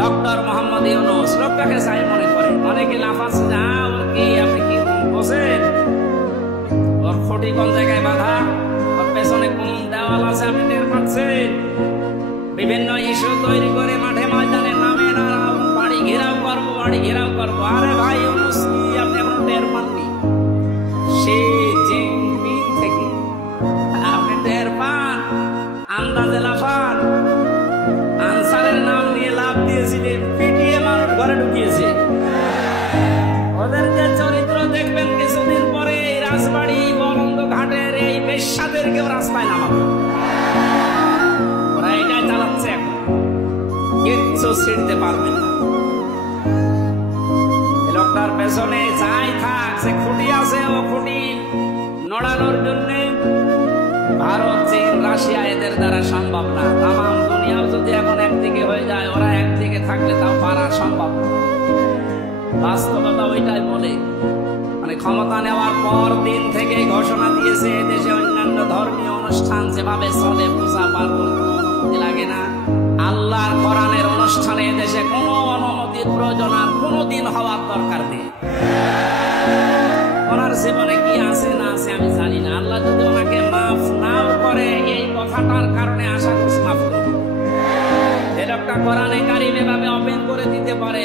Doctor Mohammad Yunus লোকটাকে চাই মনে করে, অনেকে লাফাচ্ছে, না ওর কি আপনি কি বসেন, ওর খুঁটি কোন জায়গায় বাঁধা, ওর পেছনে কোন দেওয়াল আছে আপনি টের পাচ্ছেন? বিভিন্ন ইস্যু তৈরি করে মাঠে ময়দানে নামে না, বাড়ি ঘেরাও করবো, বাড়ি ঘেরাও করবো। আরে ভাই ইউনূস কি আপনি এখন টের পাননি? সে জিনপিং থেকে আপনি টের পান, আন্দাজে লাফান। আনসারের নাম নিয়ে লাভ দিয়েছিলেন, পিটিয়ে মানুষ ঘরে ঢুকিয়েছে। ওদের যে চরিত্র দেখবেন কিছুদিন পরে এই রাজবাড়ি বলন্দ ঘাটের এই বেশ্যাদেরকেও রাস্তায় নামাবে। ওরা এটাই চালাচ্ছে এখন, কিচ্ছু ছিঁড়তে পারবে না। লোকটার পেছনে যাই থাক, সে খুঁটি আছে, ও খুঁটি নড়ানোর জন্য ভারত, চীন, রাশিয়া এদের দ্বারা সম্ভব না। তামাম দুনিয়াও যদি এখন একদিকে হয়ে যায়, ওরা একদিকে থাকলে তাও পারা সম্ভব। বাস্তবতা ওইটাই বলে। মানে ক্ষমতা নেওয়ার পর দিন থেকে ঘোষণা দিয়েছে এদেশে অন্যান্য ধর্মীয় অনুষ্ঠান যেভাবে চলে, পূজা পার্বণ কোনো অনুমতি লাগে না। আল্লাহর কোরআনের অনুষ্ঠানে এদেশে কোনো অনুমতির প্রয়োজন আর কোনোদিন হওয়ার দরকার নেই। ওনার জীবনে কি আছে না আছে আমি জানি না। আল্লাহ যদি ওনাকে মাফ নাও করে, এই কথাটার কারণে আশা করছি মাফ করবে। এটা একটা কোরআনে কারিমে ভাবে ওপেন করে দিতে পারে।